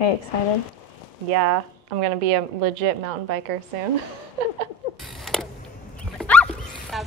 Okay, excited? Yeah, I'm gonna be a legit mountain biker soon.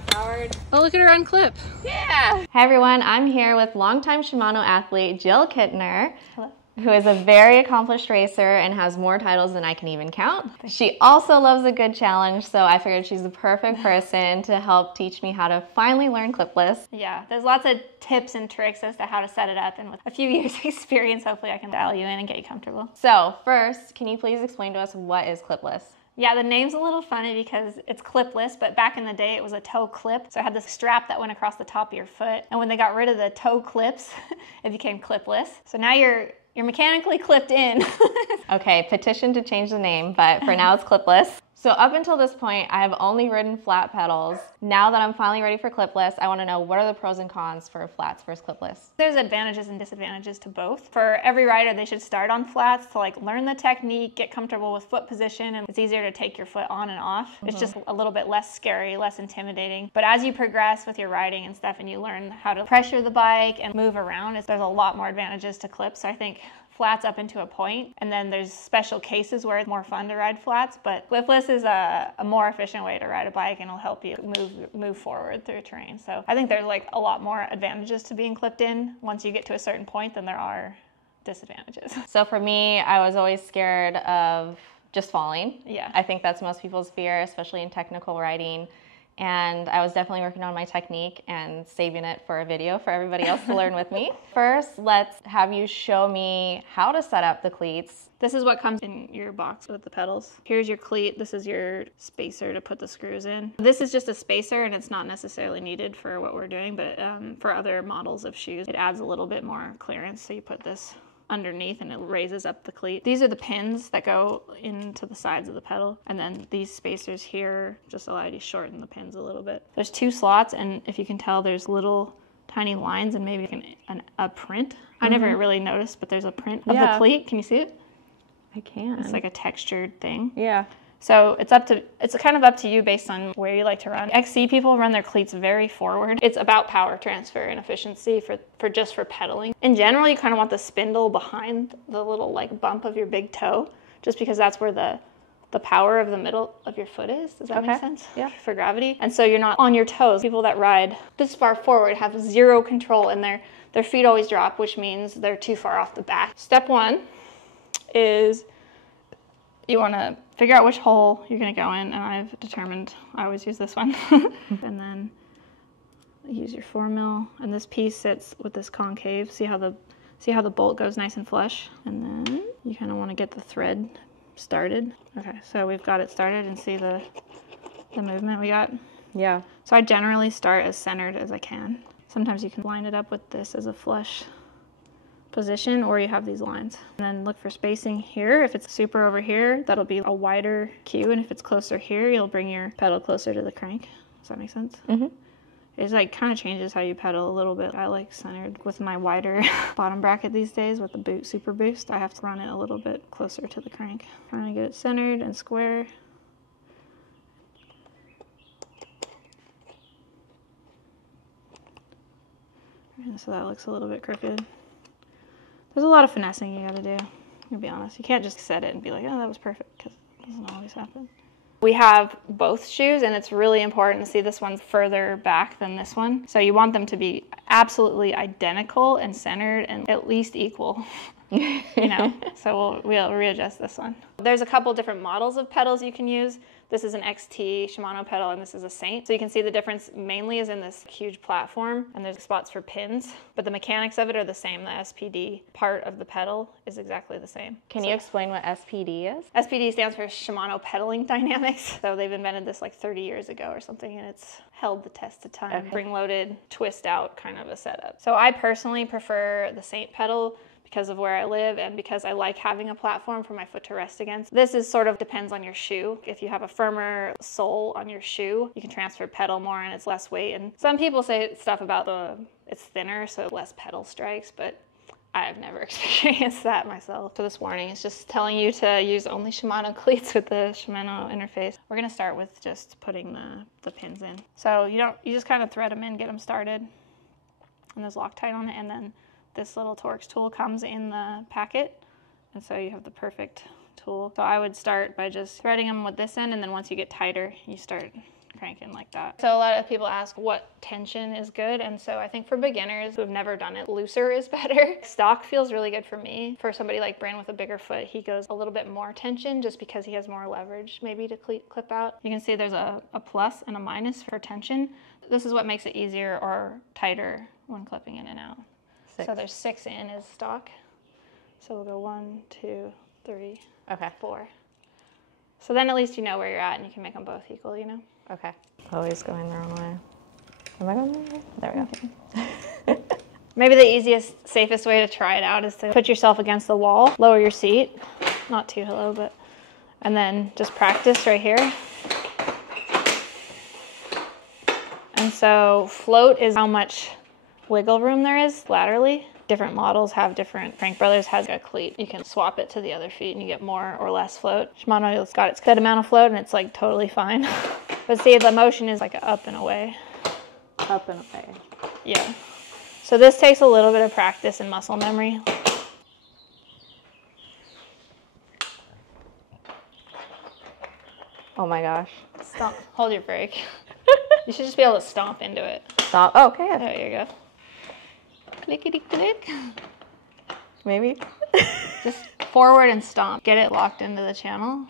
Powered. Oh, look at her unclip. Yeah! Hi everyone, I'm here with longtime Shimano athlete Jill Kintner. Hello. Who is a very accomplished racer and has more titles than I can even count. She also loves a good challenge, so I figured she's the perfect person to help teach me how to finally learn clipless. Yeah, there's lots of tips and tricks as to how to set it up, and with a few years of experience, hopefully I can dial you in and get you comfortable. So first, can you please explain to us what is clipless? Yeah, the name's a little funny because it's clipless, but back in the day it was a toe clip. So it had this strap that went across the top of your foot, and when they got rid of the toe clips, it became clipless. So now you're mechanically clipped in. Okay, petition to change the name, but for now it's clipless. So up until this point, I have only ridden flat pedals. Now that I'm finally ready for clipless, I want to know what are the pros and cons for flats versus clipless? There's advantages and disadvantages to both. For every rider, they should start on flats to learn the technique, get comfortable with foot position, and it's easier to take your foot on and off. It's just a little bit less scary, less intimidating. But as you progress with your riding and stuff and you learn how to pressure the bike and move around, there's a lot more advantages to clips. So I think flats up into a point, and then there's special cases where it's more fun to ride flats, but clipless is a more efficient way to ride a bike and it'll help you move forward through terrain. So I think there's a lot more advantages to being clipped in once you get to a certain point than there are disadvantages. So for me, I was always scared of just falling. Yeah. I think that's most people's fear, especially in technical riding. And I was definitely working on my technique and saving it for a video for everybody else to learn with me. First, let's have you show me how to set up the cleats. This is what comes in your box with the pedals. Here's your cleat. This is your spacer to put the screws in. This is just a spacer and it's not necessarily needed for what we're doing, but for other models of shoes, it adds a little bit more clearance. So you put this underneath and it raises up the cleat. These are the pins that go into the sides of the pedal, and then these spacers here just allow you to shorten the pins a little bit. There's two slots, and if you can tell, there's little tiny lines and maybe a print. I never really noticed, but there's a print of the cleat. Can you see it? I can. It's like a textured thing. Yeah. So it's kind of up to you based on where you like to run. XC people run their cleats very forward. It's about power transfer and efficiency for pedaling. In general, you kind of want the spindle behind the little bump of your big toe, just because that's where the power of the middle of your foot is. Does that make sense? Yeah. For gravity. And so you're not on your toes. People that ride this far forward have zero control, and their feet always drop, which means they're too far off the back. Step one is you want to figure out which hole you're going to go in, and I've determined I always use this one. And then use your 4mm, and this piece sits with this concave. See how the bolt goes nice and flush? And then you kind of want to get the thread started. Okay, so we've got it started, and see the movement we got? Yeah. So I generally start as centered as I can. Sometimes you can line it up with this as a flush position, or you have these lines. And then look for spacing here. If it's super over here, that'll be a wider cue, and if it's closer here, you'll bring your pedal closer to the crank. Does that make sense? Mm-hmm. It kind of changes how you pedal a little bit. I like centered. With my wider bottom bracket these days with the super boost, I have to run it a little bit closer to the crank. Trying to get it centered and square. And so that looks a little bit crooked. There's a lot of finessing you gotta do, to be honest. You can't just set it and be like, oh, that was perfect, because it doesn't always happen. We have both shoes, and it's really important to see this one's further back than this one. So you want them to be absolutely identical and centered and at least equal. So we'll readjust this one. There's a couple different models of pedals you can use. This is an XT Shimano pedal, and this is a Saint. So you can see the difference mainly is in this huge platform, and there's spots for pins, but the mechanics of it are the same. The SPD part of the pedal is exactly the same. Can you explain what SPD is? SPD stands for Shimano Pedaling Dynamics. So they've invented this 30 years ago or something, and it's held the test of time. Okay. Spring-loaded, twist out kind of a setup. So I personally prefer the Saint pedal because of where I live and because I like having a platform for my foot to rest against. This is sort of depends on your shoe. If you have a firmer sole on your shoe, you can transfer pedal more and it's less weight. And some people say stuff about it's thinner, so less pedal strikes, but I've never experienced that myself. So this warning is just telling you to use only Shimano cleats with the Shimano interface. We're gonna start with just putting the pins in. So you just kind of thread them in, get them started, and there's Loctite on it, and then this little Torx tool comes in the packet, And so you have the perfect tool. So I would start by just threading them with this end, and then once you get tighter, you start cranking like that. So a lot of people ask what tension is good, and so I think for beginners who have never done it, looser is better. Stock feels really good for me. For somebody like Brandon with a bigger foot, he goes a little bit more tension just because he has more leverage maybe to clip out. You can see there's a plus and a minus for tension. This is what makes it easier or tighter when clipping in and out. 6. So there's 6 in is stock. So we'll go 1, 2, 3, Okay. 4. So then at least you know where you're at and you can make them both equal, you know? Okay. Always going the wrong way. Am I going the wrong way? There we go. Maybe the easiest, safest way to try it out is to put yourself against the wall, lower your seat, not too low, but, and then just practice right here. And so float is how much wiggle room there is laterally. Different models have different. Frank Brothers has a cleat. You can swap it to the other feet and you get more or less float. Shimano's got its good amount of float and it's like totally fine. But see, the motion is like up and away. Up and away. Yeah. So this takes a little bit of practice and muscle memory. Oh my gosh. Stomp. Hold your brake. You should just be able to stomp into it. Stop. Oh, okay. There you go. Clickety click. Maybe. Just forward and stomp. Get it locked into the channel.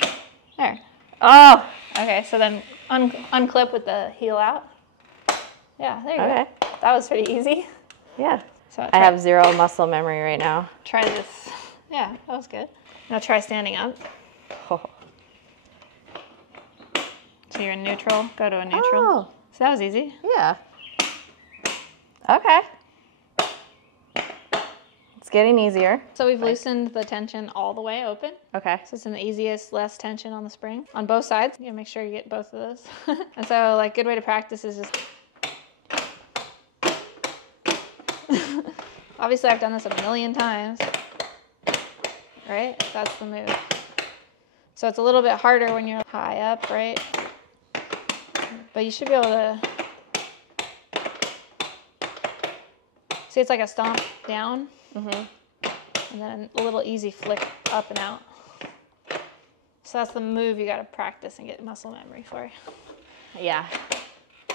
There. Oh. Okay, so then unclip with the heel out. Yeah, there you Okay. go. That was pretty easy. Yeah. So I have 0 muscle memory right now. Try this. Yeah, that was good. Now try standing up. Oh. So you're in neutral. Go to a neutral. Oh. So that was easy. Yeah. Okay. It's getting easier. So we've loosened the tension all the way open. Okay. So it's in the easiest, less tension on the spring. On both sides, you gotta make sure you get both of those. And so like good way to practice is just... Obviously I've done this a million times, right? That's the move. So it's a little bit harder when you're high up, right? But you should be able to... See, it's like a stomp down. And then a little easy flick up and out. So that's the move you got to practice and get muscle memory for. Yeah.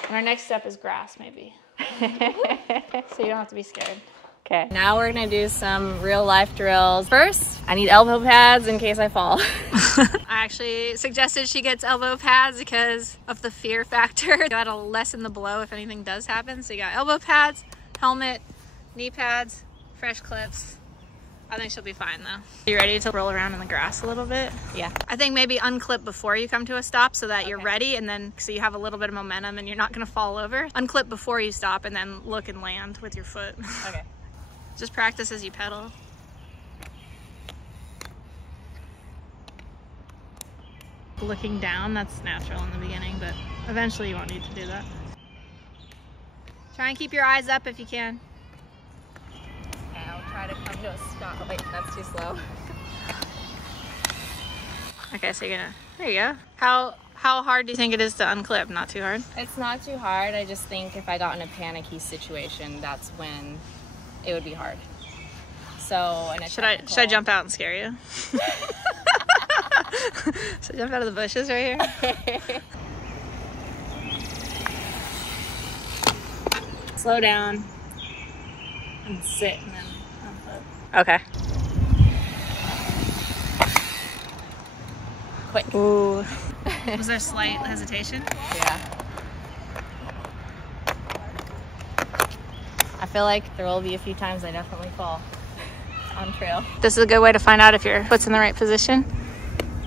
And our next step is grass, maybe. So you don't have to be scared. Okay. Now we're gonna do some real life drills. First, I need elbow pads in case I fall. I actually suggested she gets elbow pads because of the fear factor. That'll lessen the blow if anything does happen. So you got elbow pads, helmet, knee pads, fresh clips. I think she'll be fine though. You ready to roll around in the grass a little bit? Yeah. I think maybe unclip before you come to a stop so that you're ready, and then so you have a little bit of momentum and you're not gonna fall over. Unclip before you stop and then look and land with your foot. Okay. Just practice as you pedal. Looking down, that's natural in the beginning, but eventually you won't need to do that. Try and keep your eyes up if you can. Okay, I'll try to come to a stop. Oh, wait, that's too slow. Okay, so you're gonna, there you go. How hard do you think it is to unclip? Not too hard? It's not too hard. I just think if I got in a panicky situation, that's when it would be hard. So, and Should I jump out and scare you? Should I jump out of the bushes right here? Slow down and sit and then unclip. Okay. Quick. Ooh. Was there slight hesitation? Yeah. I feel like there will be a few times I definitely fall on trail. This is a good way to find out if your foot's in the right position,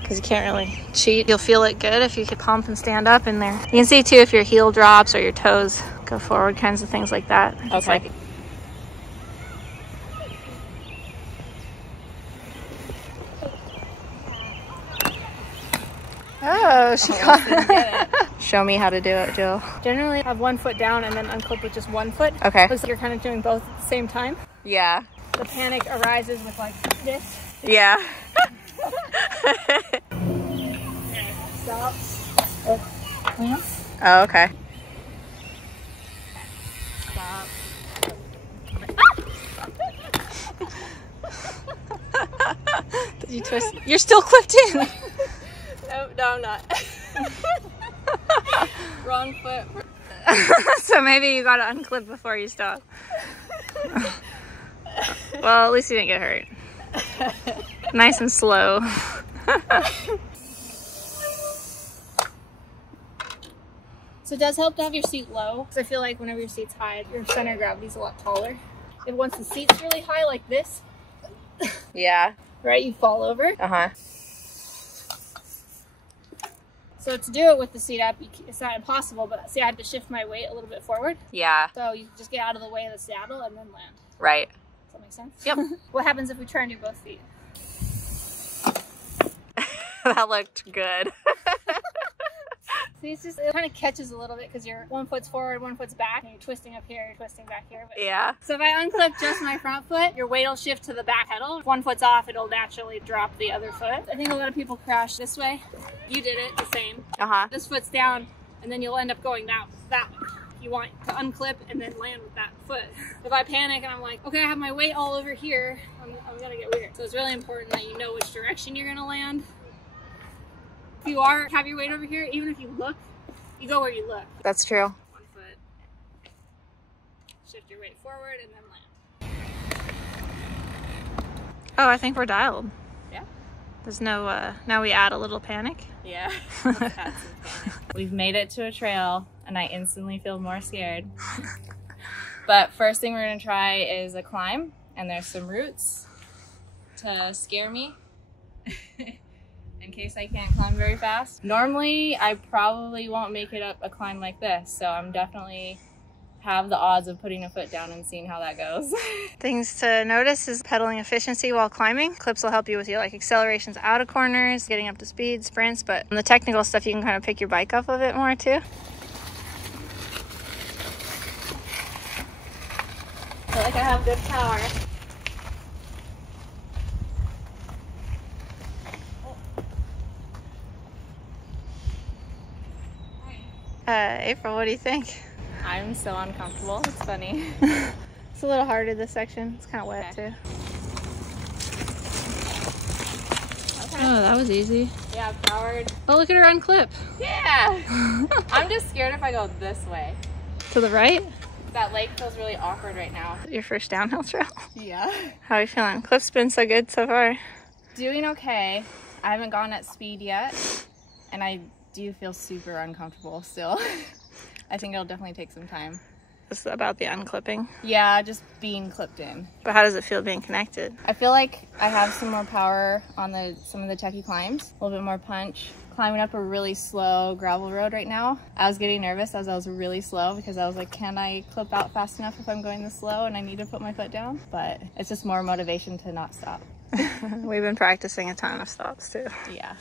because you can't really cheat. You'll feel it good if you can pump and stand up in there. You can see too if your heel drops or your toes go forward, kinds of things like that. Okay. It's like, oh, she got it. Show me how to do it, Jill. Generally have one foot down and then unclip with just one foot. Okay. Looks like you're kind of doing both at the same time. Yeah. The panic arises with like this. Yeah. Stop. Clamp. Oh, okay. Stop. You twist. You're still clipped in. No, I'm not. Wrong foot. So maybe you gotta unclip before you stop. Well, at least you didn't get hurt. Nice and slow. So it does help to have your seat low, because I feel like whenever your seat's high, your center of gravity is a lot taller. And once the seat's really high like this, Yeah. right, you fall over. Uh-huh. So to do it with the seat up, it's not impossible, but see, I had to shift my weight a little bit forward. Yeah. So you just get out of the way of the saddle and then land. Right. Does that make sense? Yep. What happens if we try and do both feet? That looked good. See, it's just, it kind of catches a little bit because your one foot's forward, one foot's back, and you're twisting up here, you're twisting back here. But Yeah. so if I unclip just my front foot, your weight will shift to the back pedal. If one foot's off, it'll naturally drop the other foot. I think a lot of people crash this way. You did it the same. Uh-huh. This foot's down, and then you'll end up going that way. You want to unclip and then land with that foot. If I panic and I'm like, okay, I have my weight all over here, I'm gonna get weird. So it's really important that you know which direction you're gonna land. If you have your weight over here, even if you look, you go where you look. That's true. One foot, shift your weight forward, and then land. Oh, I think we're dialed. Yeah. There's no, now we add a little panic. Yeah. Let's add some panic. We've made it to a trail, and I instantly feel more scared. But first thing we're gonna try is a climb, and there's some roots to scare me. In case I can't climb very fast. Normally, I probably won't make it up a climb like this, so I'm definitely have the odds of putting a foot down and seeing how that goes. Things to notice is pedaling efficiency while climbing. Clips will help you with your accelerations out of corners, getting up to speed, sprints, but on the technical stuff, you can kind of pick your bike up a bit more too. I feel like I have good power. April, what do you think? I'm so uncomfortable. It's funny. It's a little harder this section. It's kind of wet too. Okay. Oh, that was easy. Yeah, powered. Oh, look at her unclip. Yeah. I'm just scared if I go this way. To the right? That lake feels really awkward right now. Your first downhill trail. Yeah. How are you feeling? Clip's been so good so far. Doing okay. I haven't gone at speed yet, and I do feel super uncomfortable still. I think it'll definitely take some time. It's about the unclipping. Yeah, just being clipped in. But how does it feel being connected? I feel like I have some more power on some of the techie climbs, a little bit more punch. Climbing up a really slow gravel road right now, I was getting nervous as I was really slow because I was like, can I clip out fast enough if I'm going this slow and I need to put my foot down? But it's just more motivation to not stop. We've been practicing a ton of stops too. Yeah.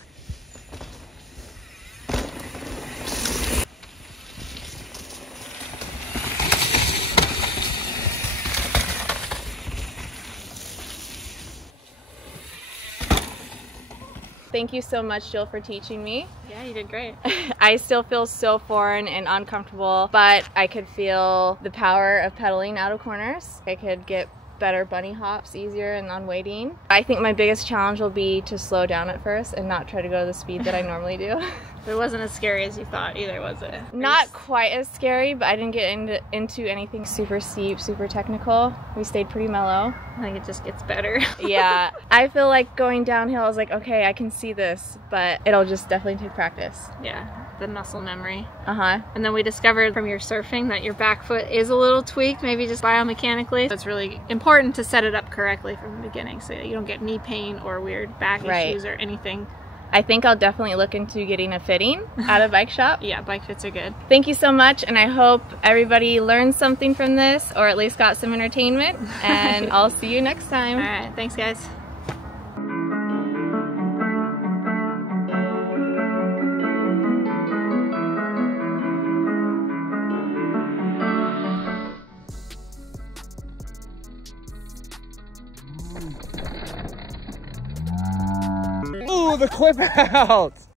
Thank you so much, Jill, for teaching me. Yeah, you did great. I still feel so foreign and uncomfortable, but I could feel the power of pedaling out of corners. I could get better bunny hops easier and on wading. I think my biggest challenge will be to slow down at first and not try to go the speed that I normally do. It wasn't as scary as you thought either, was it? Not quite as scary, but I didn't get into anything super steep, super technical. We stayed pretty mellow. I think it just gets better. Yeah, I feel like going downhill, I was like, okay, I can see this, but it'll just definitely take practice. Yeah, the muscle memory. Uh-huh. And then we discovered from your surfing that your back foot is a little tweaked, maybe just biomechanically. So it's really important to set it up correctly from the beginning so that you don't get knee pain or weird back issues or anything. I think I'll definitely look into getting a fitting at a bike shop. Yeah, bike fits are good. Thank you so much, and I hope everybody learned something from this, or at least got some entertainment, and I'll see you next time. All right, thanks guys. Ooh, the clip out!